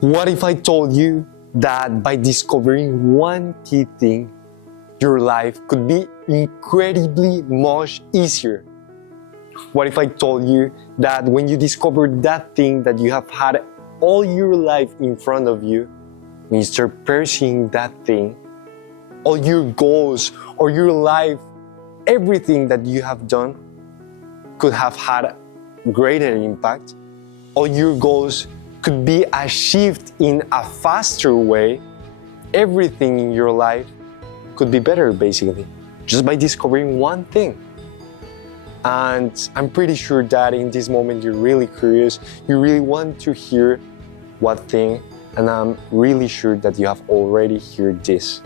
What if I told you that by discovering one key thing, your life could be incredibly much easier? What if I told you that when you discover that thing that you have had all your life in front of you, when you start pursuing that thing, all your goals or your life, everything that you have done could have had greater impact? All your goals could be achieved in a faster way. Everything in your life could be better, basically, just by discovering one thing. And I'm pretty sure that in this moment you're really curious, you really want to hear what thing, and I'm really sure that you have already heard this.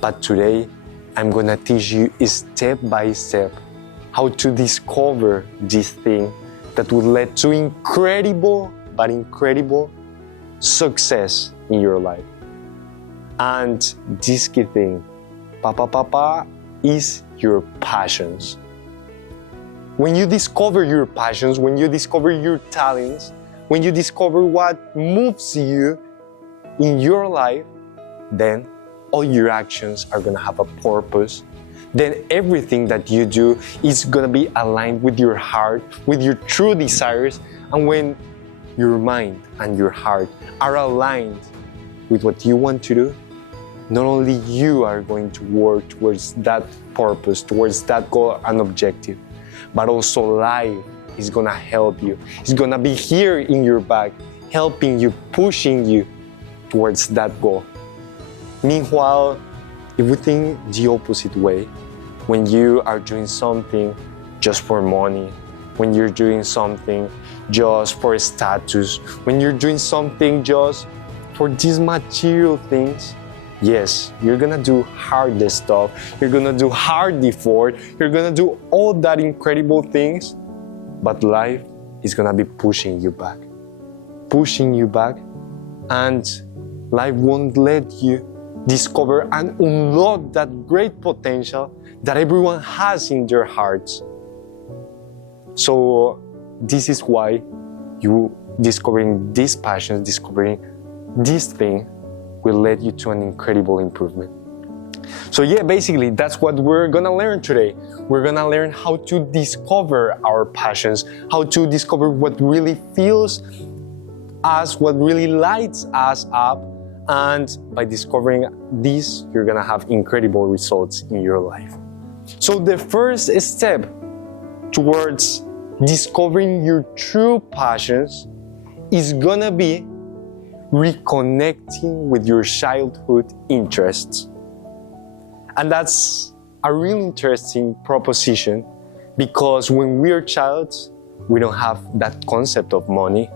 But today, I'm gonna teach you step by step how to discover this thing that will lead to incredible success in your life. And this key thing, is your passions. When you discover your passions, when you discover your talents, when you discover what moves you in your life, then all your actions are gonna have a purpose. Then everything that you do is gonna be aligned with your heart, with your true desires. And when your mind and your heart are aligned with what you want to do, not only you are going to work towards that purpose, towards that goal and objective, but also life is gonna help you. It's gonna be here in your back, helping you, pushing you towards that goal. Meanwhile, if we think the opposite way, when you are doing something just for money, when you're doing something just for status, when you're doing something just for these material things, yes, you're gonna do hard stuff, you're gonna do hard effort, you're gonna do all that incredible things, but life is gonna be pushing you back, and life won't let you discover and unlock that great potential that everyone has in their hearts. So this is why you discovering these passions, discovering this thing will lead you to an incredible improvement. So yeah, basically that's what we're gonna learn today. We're gonna learn how to discover our passions, how to discover what really feels us, what really lights us up. And by discovering this, you're gonna have incredible results in your life. So the first step towards discovering your true passions is gonna be reconnecting with your childhood interests. And that's a really interesting proposition, because when we are childs, we don't have that concept of money.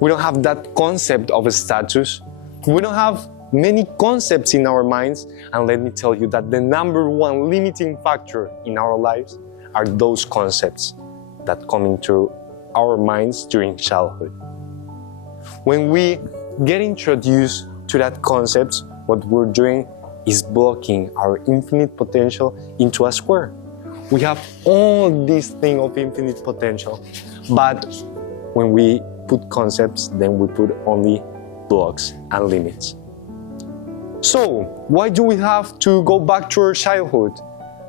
We don't have that concept of status. We don't have many concepts in our minds. And let me tell you that the number one limiting factor in our lives are those concepts that come into our minds during childhood. When we get introduced to that concept, what we're doing is blocking our infinite potential into a square. We have all this thing of infinite potential, but when we put concepts, then we put only blocks and limits. So, why do we have to go back to our childhood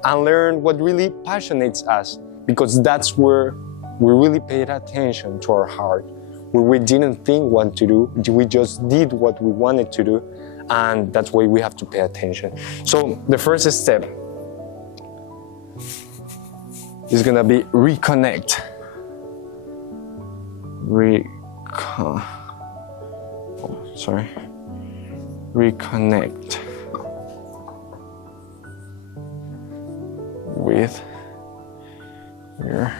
and learn what really passionates us? Because that's where we really paid attention to our heart, where we didn't think what to do, we just did what we wanted to do, and that's why we have to pay attention. So the first step is gonna be reconnect. Reconnect with your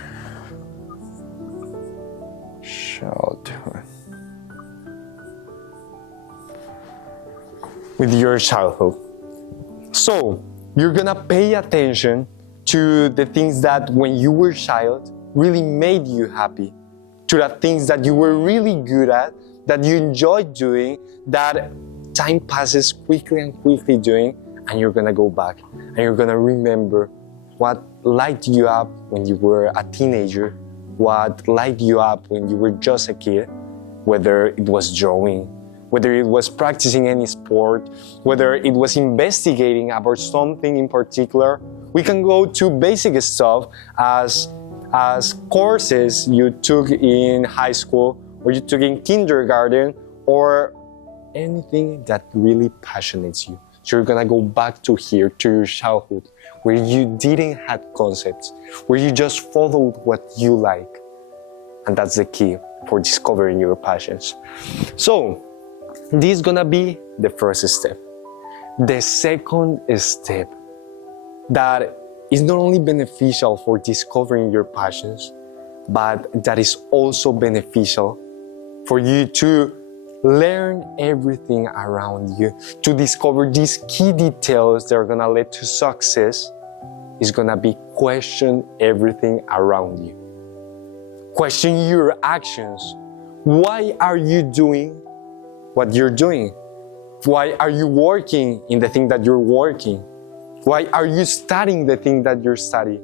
childhood. With your childhood. So, you're gonna pay attention to the things that when you were a child really made you happy, to the things that you were really good at, that you enjoyed doing, that time passes quickly and quickly doing, and you're gonna go back and you're gonna remember what lighted you up when you were a teenager, what lighted you up when you were just a kid, whether it was drawing, whether it was practicing any sport, whether it was investigating about something in particular. We can go to basic stuff as courses you took in high school or you took in kindergarten, or anything that really passionates you. So you're gonna go back to here, to your childhood, where you didn't have concepts, where you just followed what you like. And that's the key for discovering your passions. So this is gonna be the first step. The second step that is not only beneficial for discovering your passions, but that is also beneficial for you to learn everything around you, to discover these key details that are gonna lead to success, is gonna be question everything around you. Question your actions. Why are you doing what you're doing? Why are you working in the thing that you're working? Why are you studying the thing that you're studying?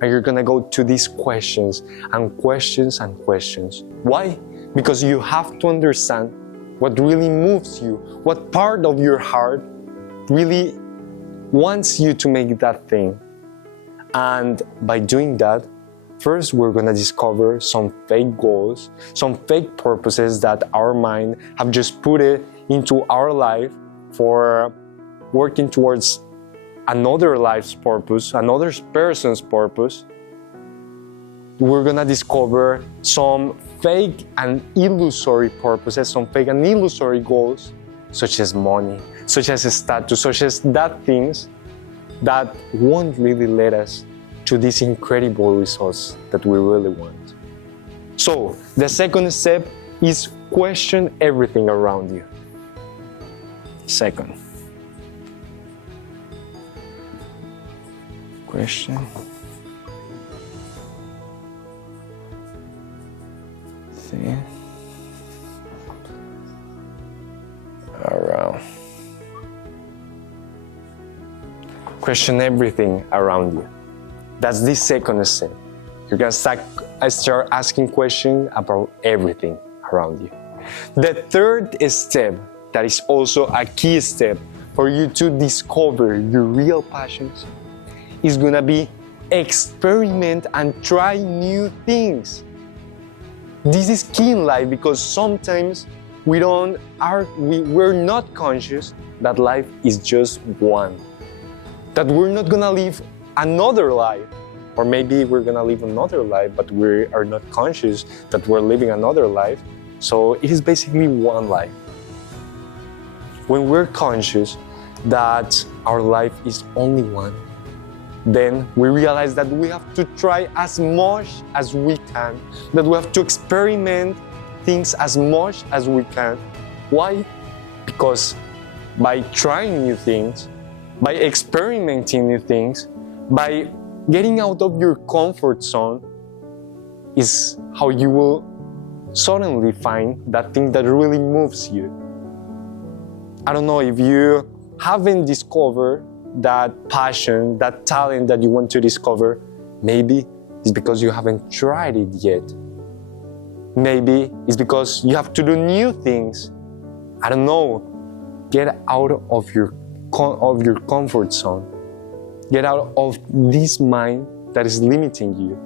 And you're gonna go to these questions and questions and questions. Why? Because you have to understand what really moves you, what part of your heart really wants you to make that thing. And by doing that, first we're gonna discover some fake goals, some fake purposes that our mind have just put it into our life for working towards another life's purpose, another person's purpose. We're gonna discover some fake and illusory purposes, some fake and illusory goals, such as money, such as status, such as that things that won't really lead us to these incredible results that we really want. So the second step is question everything around you. Second, question thing around. Question everything around you. That's the second step. You're gonna start asking questions about everything around you. The third step, that is also a key step for you to discover your real passions, is gonna be experiment and try new things. This is key in life because sometimes we're not conscious that life is just one. That we're not gonna live another life. Or maybe we're gonna live another life, but we are not conscious that we're living another life. So it is basically one life. When we're conscious that our life is only one, then we realize that we have to try as much as we can, that we have to experiment things as much as we can. Why? Because by trying new things, by experimenting new things, by getting out of your comfort zone, is how you will suddenly find that thing that really moves you. I don't know if you haven't discovered that passion, that talent that you want to discover. Maybe it's because you haven't tried it yet. Maybe it's because you have to do new things. I don't know. Get out of your comfort zone. Get out of this mind that is limiting you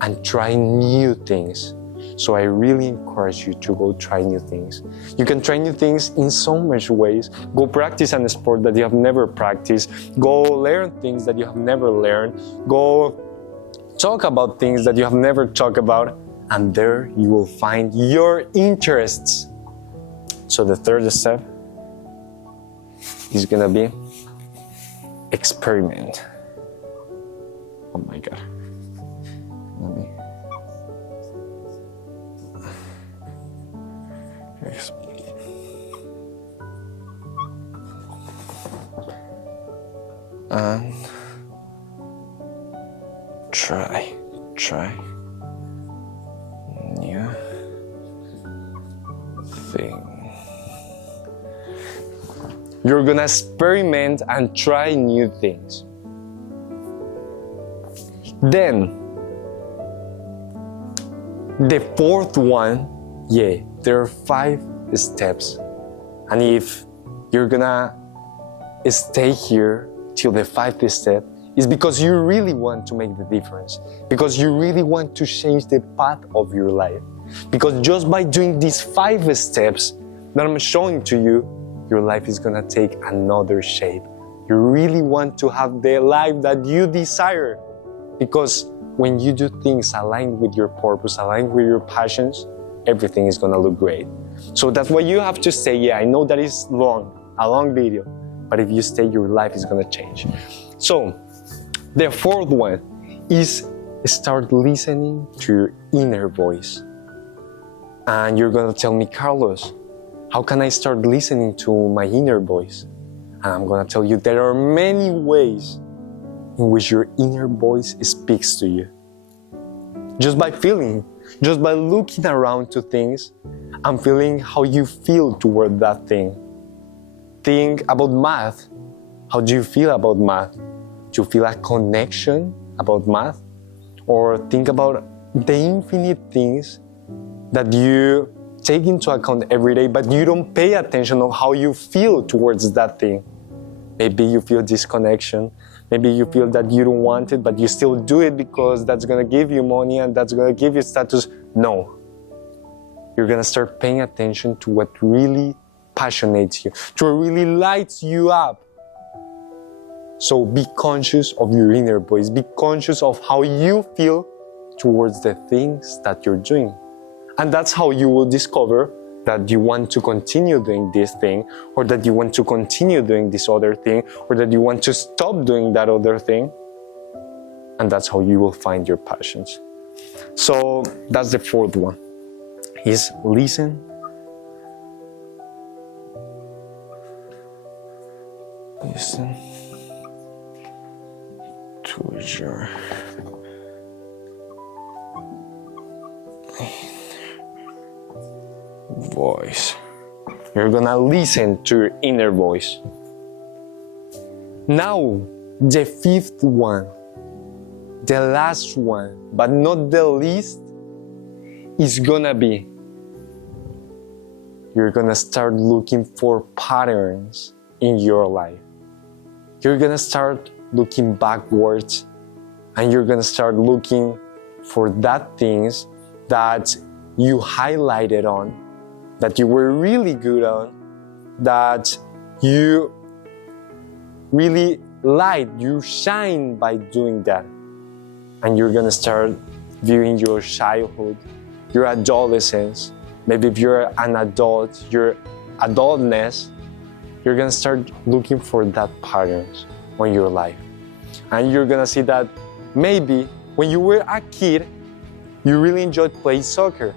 and try new things. So I really encourage you to go try new things. You can try new things in so much ways. Go practice a sport that you have never practiced. Go learn things that you have never learned. Go talk about things that you have never talked about. And there you will find your interests. So the third step is gonna be experiment. Oh my God. Let me. And try new thing. You're gonna experiment and try new things. Then the fourth one, there are 5 steps And if you're gonna stay here till the 5th step, it's because you really want to make the difference, because you really want to change the path of your life. Because just by doing these 5 steps that I'm showing to you, your life is gonna take another shape. You really want to have the life that you desire. Because when you do things aligned with your purpose, aligned with your passions, everything is gonna look great. So that's why you have to stay. Yeah, I know that is a long video, but if you stay, your life is gonna change. So the 4th one is start listening to your inner voice. And you're gonna tell me, Carlos, how can I start listening to my inner voice? And I'm gonna tell you there are many ways in which your inner voice speaks to you. Just by feeling, just by looking around to things and feeling how you feel toward that thing. Think about math. How do you feel about math? Do you feel a connection about math? Or think about the infinite things that you take into account every day, but you don't pay attention on how you feel towards that thing. Maybe you feel disconnection. Maybe you feel that you don't want it, but you still do it because that's gonna give you money and that's gonna give you status. No. You're gonna start paying attention to what really passionates you, to what really lights you up. So be conscious of your inner voice. Be conscious of how you feel towards the things that you're doing. And that's how you will discover that you want to continue doing this thing, or that you want to continue doing this other thing, or that you want to stop doing that other thing. And that's how you will find your passions. So that's the 4th one, is listen. Listen to your voice. You're gonna listen to your inner voice. Now, the 5th one, the last one, but not the least, is gonna be you're gonna start looking for patterns in your life. You're gonna start looking backwards, and you're gonna start looking for that things that you highlighted on, that you were really good on, that you really light, you shine by doing that. And you're gonna start viewing your childhood, your adolescence, maybe if you're an adult, your adultness, you're gonna start looking for that patterns on your life. And you're gonna see that maybe when you were a kid, you really enjoyed playing soccer.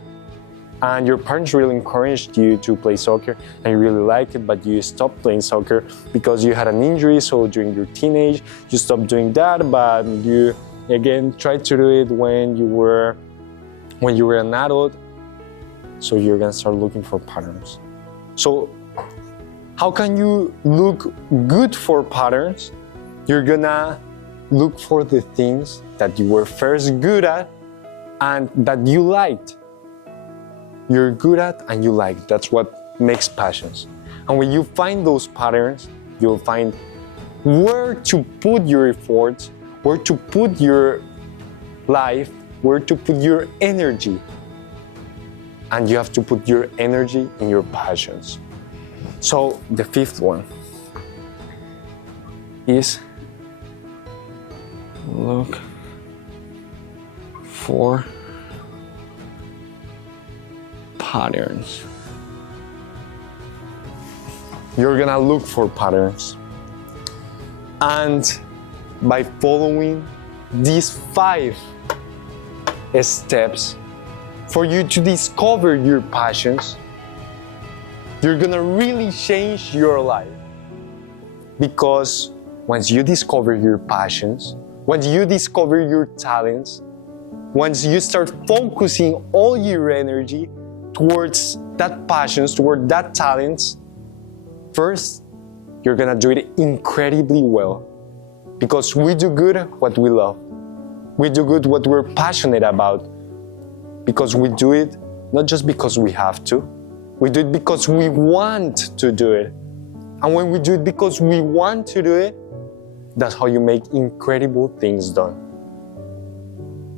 And your parents really encouraged you to play soccer and you really liked it, but you stopped playing soccer because you had an injury. So during your teenage, you stopped doing that, but you again tried to do it when you were an adult. So you're gonna start looking for patterns. So how can you look good for patterns? You're gonna look for the things that you were first good at and that you liked. You're good at and you like. That's what makes passions. And when you find those patterns, you'll find where to put your efforts, where to put your life, where to put your energy. And you have to put your energy in your passions. So the 5th one is look for patterns. You're gonna look for patterns. And by following these 5 steps for you to discover your passions, you're gonna really change your life. Because once you discover your passions, once you discover your talents, once you start focusing all your energy towards that passions, toward that talents, first, you're gonna do it incredibly well. Because we do good what we love. We do good what we're passionate about. Because we do it not just because we have to. We do it because we want to do it. And when we do it because we want to do it, that's how you make incredible things done.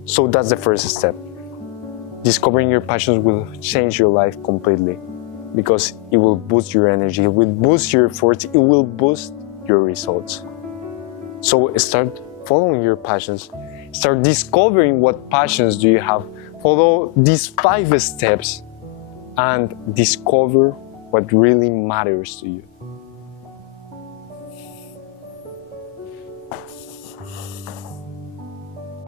So that's the first step. Discovering your passions will change your life completely because it will boost your energy, it will boost your efforts, it will boost your results. So start following your passions. Start discovering what passions do you have. Follow these 5 steps and discover what really matters to you.